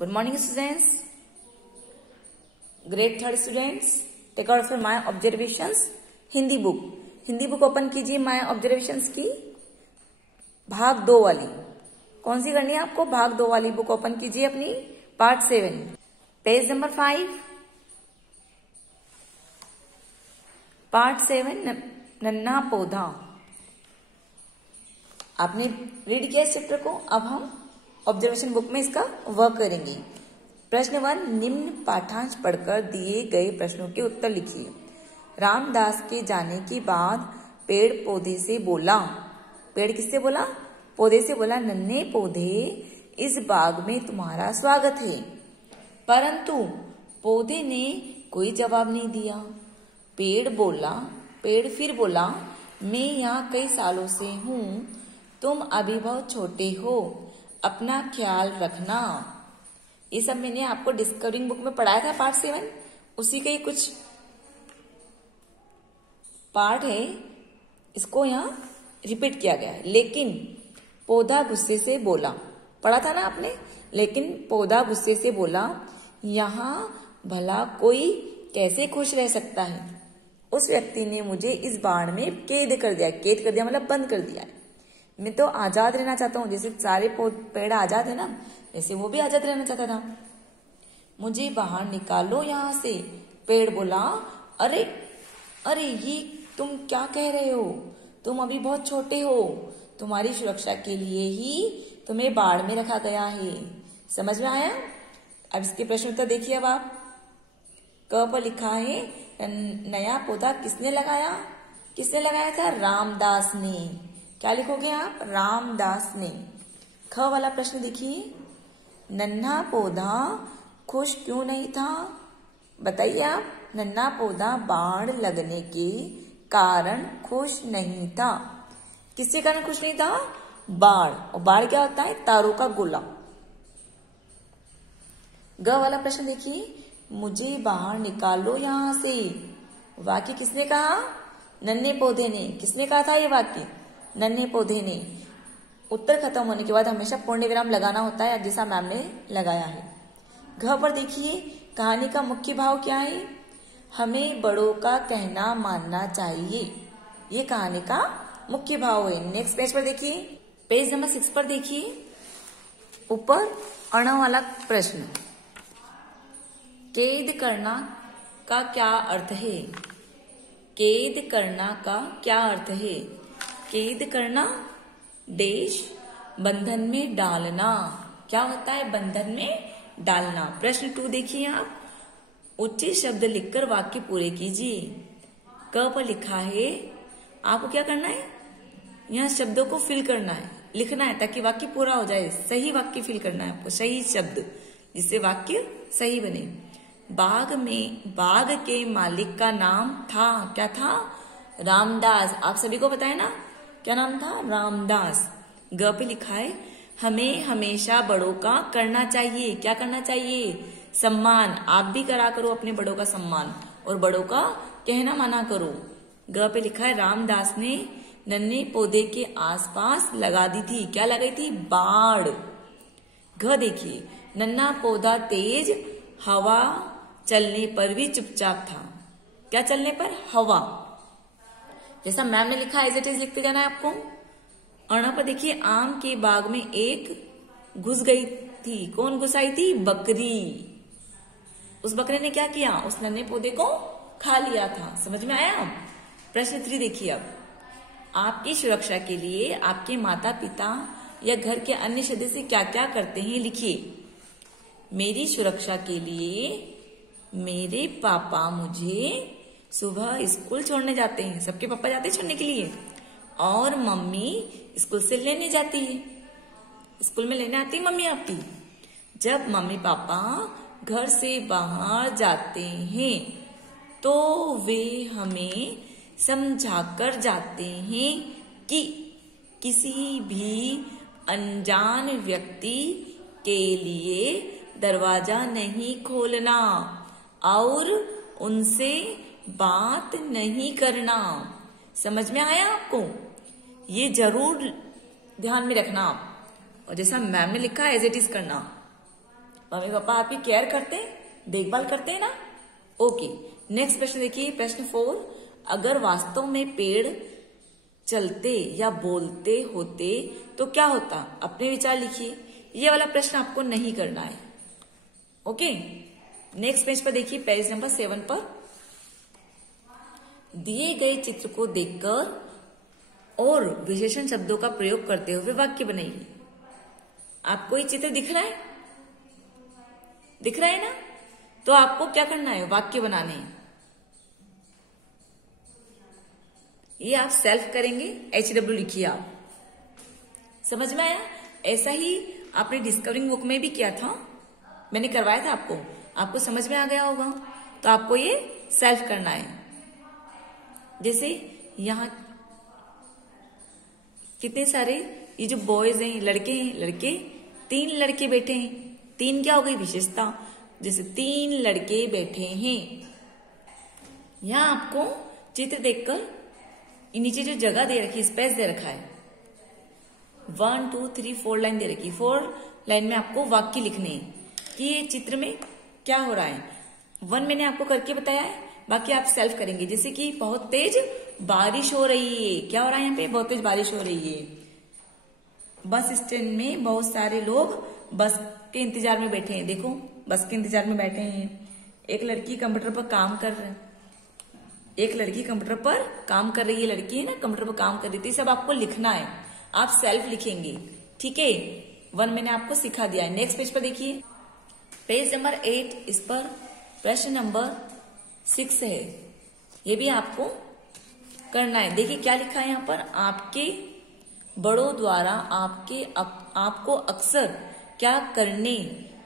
Good morning, students. Grade 3rd students, take out for my observations. Hindi book open कीजिए. My observations की भाग 2 वाली. कौन सी करनी है आपको? भाग 2 वाली बुक ओपन कीजिए अपनी. Part 7, page number 5. पार्ट 7, नन्हा पौधा. आपने रीड किया इस चैप्टर को. अब हम ऑब्जर्वेशन बुक में इसका वर्क करेंगे. प्रश्न 1, निम्न पाठांश पढ़कर दिए गए प्रश्नों के उत्तर लिखिए. रामदास के जाने के बाद पेड़ पौधे से बोला. पेड़ किससे बोला? पौधे से बोला, नन्हे पौधे, इस बाग में तुम्हारा स्वागत है. परंतु पौधे ने कोई जवाब नहीं दिया. पेड़ फिर बोला, मैं यहाँ कई सालों से हूँ, तुम अभी बहुत छोटे हो, अपना ख्याल रखना. ये सब मैंने आपको डिस्कवरिंग बुक में पढ़ाया था, पार्ट 7. उसी का ही कुछ पार्ट है, इसको यहाँ रिपीट किया गया है. लेकिन पौधा गुस्से से बोला. पढ़ा था ना आपने? लेकिन पौधा गुस्से से बोला, यहाँ भला कोई कैसे खुश रह सकता है? उस व्यक्ति ने मुझे इस बाड़ में कैद कर दिया. कैद कर दिया मतलब बंद कर दिया है. मैं तो आजाद रहना चाहता हूँ. जैसे सारे पेड़ आजाद है ना, वैसे वो भी आजाद रहना चाहता था. मुझे बाहर निकालो यहाँ से. पेड़ बोला, अरे ये तुम क्या कह रहे हो? तुम अभी बहुत छोटे हो. तुम्हारी सुरक्षा के लिए ही तुम्हें बाढ़ में रखा गया है. समझ में आया? अब इसके प्रश्न उत्तर देखिए. अब आप क पर लिखा है, नया पौधा किसने लगाया? किसने लगाया था? रामदास ने. क्या लिखोगे आप? रामदास ने. ख वाला प्रश्न देखिए, नन्हा पौधा खुश क्यों नहीं था? बताइए आप. नन्हा पौधा बाढ़ लगने के कारण खुश नहीं था. किसके कारण खुश नहीं था? बाढ़. और बाढ़ क्या होता है? तारों का गोला. ग वाला प्रश्न देखिए, मुझे बाहर निकालो यहां से. वाक्य किसने कहा? नन्हे पौधे ने. किसने कहा था ये वाक्य? नन्हे पौधे ने. उत्तर खत्म होने के बाद हमेशा पूर्ण विराम लगाना होता है, जैसा मैम ने लगाया है. घ पर देखिए, कहानी का मुख्य भाव क्या है? हमें बड़ों का कहना मानना चाहिए. ये कहानी का मुख्य भाव है. नेक्स्ट पेज पर देखिए, पेज नंबर 6 पर देखिए, ऊपर अण वाला प्रश्न, कैद करना का क्या अर्थ है? कैद करना का क्या अर्थ है? कैद करना, देश, बंधन में डालना. क्या होता है? बंधन में डालना. प्रश्न 2 देखिए आप, उचित शब्द लिखकर वाक्य पूरे कीजिए. क पर लिखा है, आपको क्या करना है? यहाँ शब्दों को फिल करना है, लिखना है, ताकि वाक्य पूरा हो जाए. सही वाक्य फिल करना है आपको, सही शब्द, जिससे वाक्य सही बने. बाग के मालिक का नाम था, क्या था? रामदास. आप सभी को पता है ना, क्या नाम था? रामदास. ग पे लिखा है, हमें हमेशा बड़ों का करना चाहिए. क्या करना चाहिए? सम्मान. आप भी करा करो अपने बड़ों का सम्मान, और बड़ों का कहना माना करो. ग पे लिखा है, रामदास ने नन्हे पौधे के आसपास लगा दी थी. क्या लगाई थी? बाड़. घ देखिए, नन्हा पौधा तेज हवा चलने पर भी चुपचाप था. क्या चलने पर? हवा. जैसा मैम ने लिखा एज इट इज लिखते जाना है आपको. अण पर देखिए, आम के बाग में एक घुस गई थी. कौन घुस आई थी? बकरी. उस बकरे ने क्या किया? उस नन्हे पौधे को खा लिया था. समझ में आया? प्रश्न 3 देखिए. अब आपकी सुरक्षा के लिए आपके माता पिता या घर के अन्य सदस्य क्या क्या करते हैं, लिखिए. मेरी सुरक्षा के लिए मेरे पापा मुझे सुबह स्कूल छोड़ने जाते हैं. सबके पापा जाते हैं छोड़ने के लिए. और मम्मी स्कूल से लेने जाती है. स्कूल में लेने आती है मम्मी आपकी. जब मम्मी पापा घर से बाहर जाते हैं तो वे हमें समझाकर जाते हैं कि किसी भी अनजान व्यक्ति के लिए दरवाजा नहीं खोलना और उनसे बात नहीं करना. समझ में आया आपको? ये जरूर ध्यान में रखना आप. और जैसा मैम ने लिखा एज इट इज करना. मम्मी पापा आपकी केयर करते हैं, देखभाल करते हैं ना? ओके, नेक्स्ट प्रश्न देखिए, प्रश्न 4। अगर वास्तव में पेड़ चलते या बोलते होते तो क्या होता? अपने विचार लिखिए। ये वाला प्रश्न आपको नहीं करना है। ओके, नेक्स्ट पेज पर देखिए, पेज नंबर 7 पर दिए गए चित्र को देखकर और विशेषण शब्दों का प्रयोग करते हुए वाक्य बनाइए। आपको ये चित्र दिख रहा है? दिख रहा है ना? तो आपको क्या करना है? वाक्य बनाने हैं। ये आप सेल्फ करेंगे, HW लिखिए आप। समझ में आया? ऐसा ही आपने डिस्कवरिंग बुक में भी किया था, मैंने करवाया था आपको, आपको समझ में आ गया होगा। तो आपको ये सेल्फ करना है। जैसे यहां कितने सारे ये जो बॉयज हैं, लड़के हैं, लड़के 3 लड़के बैठे हैं। 3 क्या हो गई? विशेषता। जैसे 3 लड़के बैठे हैं। यहां आपको चित्र देखकर नीचे जो जगह दे रखी, स्पेस दे रखा है, 1 2 3 4 लाइन दे रखी। 4 लाइन में आपको वाक्य लिखने हैं कि ये चित्र में क्या हो रहा है। 1 मैंने आपको करके बताया है, बाकी आप सेल्फ करेंगे। जैसे कि बहुत तेज बारिश हो रही है। क्या हो रहा है यहाँ पे? बहुत तेज बारिश हो रही है। बस स्टैंड में बहुत सारे लोग बस के इंतजार में बैठे हैं। देखो, बस के इंतजार में बैठे हैं। एक लड़की कंप्यूटर पर काम कर रही है। एक लड़की कंप्यूटर पर काम कर रही है। लड़की है ना, कंप्यूटर पर काम कर रही थी। सब आपको लिखना है, आप सेल्फ लिखेंगे। ठीक है, 1 मैंने आपको सिखा दिया है। नेक्स्ट पेज पर देखिए, पेज नंबर 8। इस पर प्रश्न नंबर 6 है। ये भी आपको करना है। देखिए क्या लिखा है यहाँ पर, आपके बड़ों द्वारा आपको अक्सर क्या करने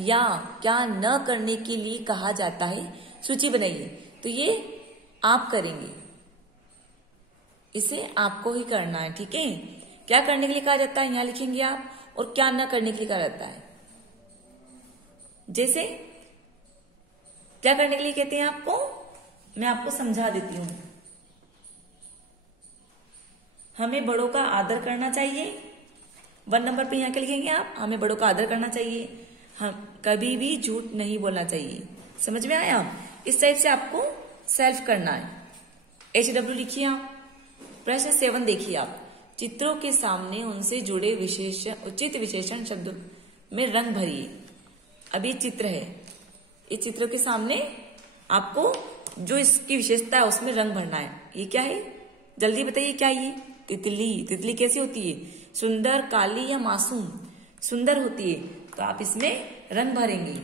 या क्या न करने के लिए कहा जाता है, सूची बनाइए। तो ये आप करेंगे, इसे आपको ही करना है। ठीक है, क्या करने के लिए कहा जाता है यहां लिखेंगे आप, और क्या न करने के लिए कहा जाता है। जैसे क्या करने के लिए कहते हैं आपको, मैं आपको समझा देती हूं। हमें बड़ों का आदर करना चाहिए। 1 नंबर पे यहां क्या लिखेंगे आप, हमें बड़ों का आदर करना चाहिए। हम कभी भी झूठ नहीं बोलना चाहिए। समझ में आया? इस टाइप से आपको सेल्फ करना है। HW लिखिए आप। प्रश्न 7 देखिए आप, चित्रों के सामने उनसे जुड़े उचित विशेषण शब्दों में रंग भरिए। अब ये चित्र है, इस चित्रों के सामने आपको जो इसकी विशेषता है उसमें रंग भरना है। ये क्या है? जल्दी बताइए क्या है ये? तितली। तितली कैसी होती है? सुंदर, काली या मासूम? सुंदर होती है। तो आप इसमें रंग भरेंगे।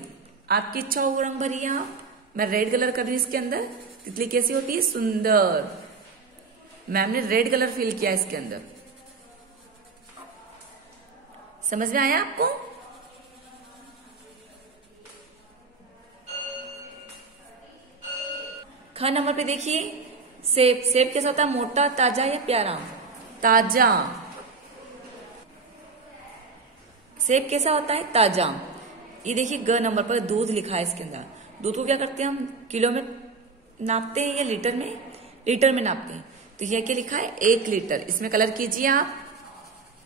आपकी इच्छा हो रंग भरिए आप। मैं रेड कलर कर रही हूं इसके अंदर। तितली कैसी होती है? सुंदर। मैम ने रेड कलर फिल किया इसके अंदर। समझ में आया आपको? ख नंबर पे देखिए, सेब। सेब कैसा होता है? मोटा, ताजा या प्यारा? ताजा। सेब कैसा होता है? ताजा। ये देखिए ग नंबर पर दूध लिखा है इसके अंदर। दूध को क्या करते हैं हम? किलो में नापते हैं या लीटर में? लीटर में नापते हैं। तो यह क्या लिखा है? 1 लीटर। इसमें कलर कीजिए आप,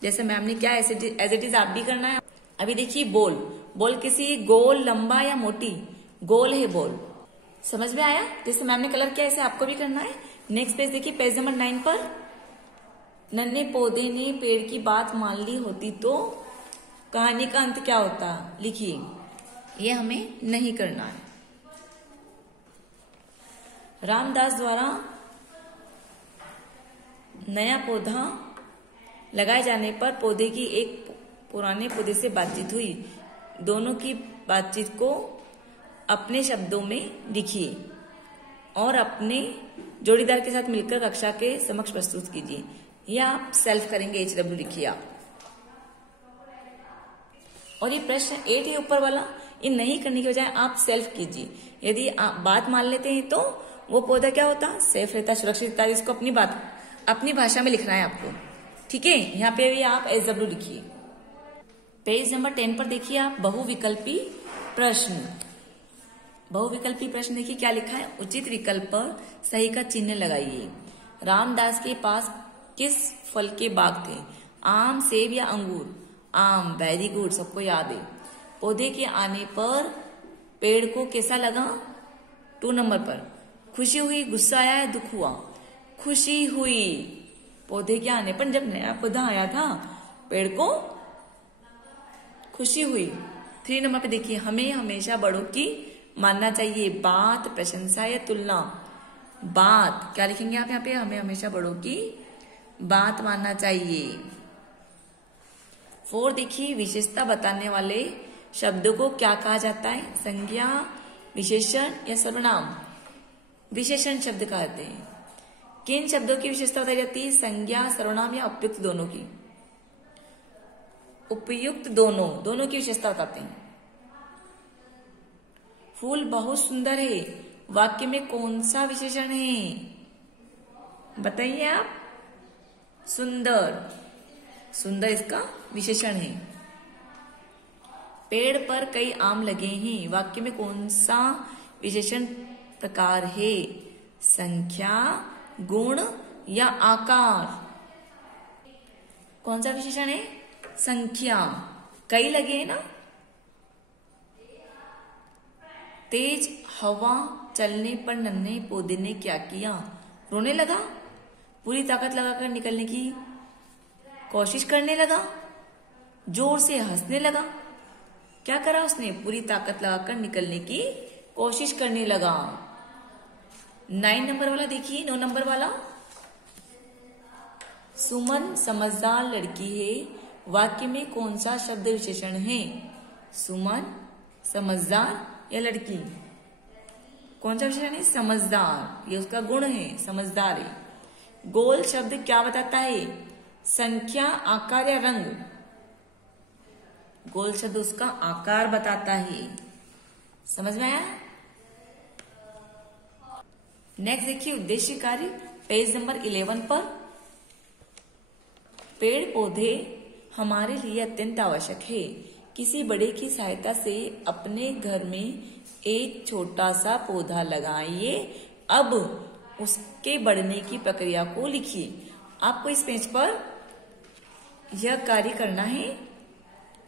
जैसे मैम ने क्या एज इट इज आप भी करना है। अभी देखिए बोल। बोल किसी गोल, लंबा या मोटी? गोल है बोल। समझ में आया? जैसे मैम ने कलर किया ऐसे आपको भी करना है। नेक्स्ट पेज देखिए, पेज नंबर 9 पर, नन्हे पौधे ने पेड़ की बात मान ली होती तो कहानी का अंत क्या होता? लिखिए। ये हमें नहीं करना है। रामदास द्वारा नया पौधा लगाए जाने पर पौधे की एक पुराने पौधे से बातचीत हुई। दोनों की बातचीत को अपने शब्दों में लिखिए और अपने जोड़ीदार के साथ मिलकर कक्षा के समक्ष प्रस्तुत कीजिए। यह आप सेल्फ करेंगे। HW लिखिए आप। और ये प्रश्न 8 है ऊपर वाला, ये नहीं करने की बजाय आप सेल्फ कीजिए। यदि आप बात मान लेते हैं तो वो पौधा क्या होता? सेफ रहता, सुरक्षित रहता। इसको अपनी बात अपनी भाषा में लिखना है आपको। ठीक है, यहाँ पे भी आप SW लिखिए। पेज नंबर 10 पर देखिए आप, बहुविकल्पी प्रश्न। बहुविकल्पी प्रश्न देखिए क्या लिखा है, उचित विकल्प पर सही का चिन्ह लगाइए। रामदास के पास किस फल के बाग थे? आम, सेब या अंगूर? आम। वेरी गुड, सबको याद है। पौधे के आने पर पेड़ को कैसा लगा? 2 नंबर पर खुशी हुई, गुस्सा आया, दुख हुआ? खुशी हुई। पौधे के आने पर, जब नया पौधा आया था पेड़ को खुशी हुई। 3 नंबर पे देखिए, हमें हमेशा बड़ों की मानना चाहिए। बात, प्रशंसा या तुलना? बात। क्या लिखेंगे आप यहाँ पे? हमें हमेशा बड़ों की बात मानना चाहिए। 4 देखिए, विशेषता बताने वाले शब्दों को क्या कहा जाता है? संज्ञा, विशेषण या सर्वनाम? विशेषण शब्द कहते हैं। किन शब्दों की विशेषता बताई जाती है? संज्ञा, सर्वनाम या उपयुक्त दोनों की? उपयुक्त दोनों की विशेषता बताते हैं। फूल बहुत सुंदर है, वाक्य में कौन सा विशेषण है? बताइए आप। सुंदर। सुंदर इसका विशेषण है। पेड़ पर कई आम लगे हैं, वाक्य में कौन सा विशेषण प्रकार है? संख्या, गुण या आकार? कौन सा विशेषण है? संख्या। कई लगे हैं ना। तेज हवा चलने पर नन्हे पौधे ने क्या किया? रोने लगा? पूरी ताकत लगाकर निकलने की कोशिश करने लगा? जोर से हंसने लगा? क्या करा उसने? पूरी ताकत लगाकर निकलने की कोशिश करने लगा। 9 नंबर वाला देखिए, 9 नंबर वाला। सुमन समझदार लड़की है, वाक्य में कौन सा शब्द विशेषण है? सुमन, समझदार या लड़की? कौन सा विशेषण है? समझदार। ये उसका गुण है, समझदार है। गोल शब्द क्या बताता है? संख्या, आकार या रंग? गोल शब्द उसका आकार बताता है। समझ में आया? नेक्स्ट देखिए, उद्देश्य कार्य, पेज नंबर 11 पर। पेड़ पौधे हमारे लिए अत्यंत आवश्यक है। किसी बड़े की सहायता से अपने घर में एक छोटा सा पौधा लगाइए। अब उसके बढ़ने की प्रक्रिया को लिखिए। आपको इस पेज पर यह कार्य करना है,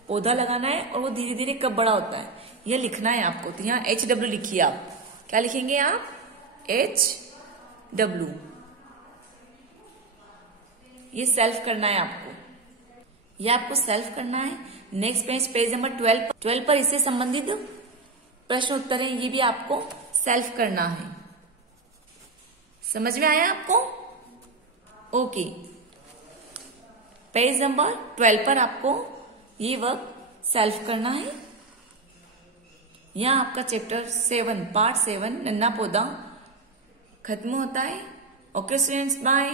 पौधा लगाना है और वो धीरे धीरे कब बड़ा होता है यह लिखना है आपको। तो यहाँ HW लिखिए आप। क्या लिखेंगे आप? HW। ये सेल्फ करना है आपको। ये आपको सेल्फ करना है। नेक्स्ट पेज नंबर 12 पर इससे संबंधित प्रश्न उत्तर है, ये भी आपको सेल्फ करना है। समझ में आया आपको? ओके। पेज नंबर 12 पर आपको ये वर्क सेल्फ करना है। यहां आपका चैप्टर 7 पार्ट 7 नन्हा पौधा खत्म होता है। Okay students, bye.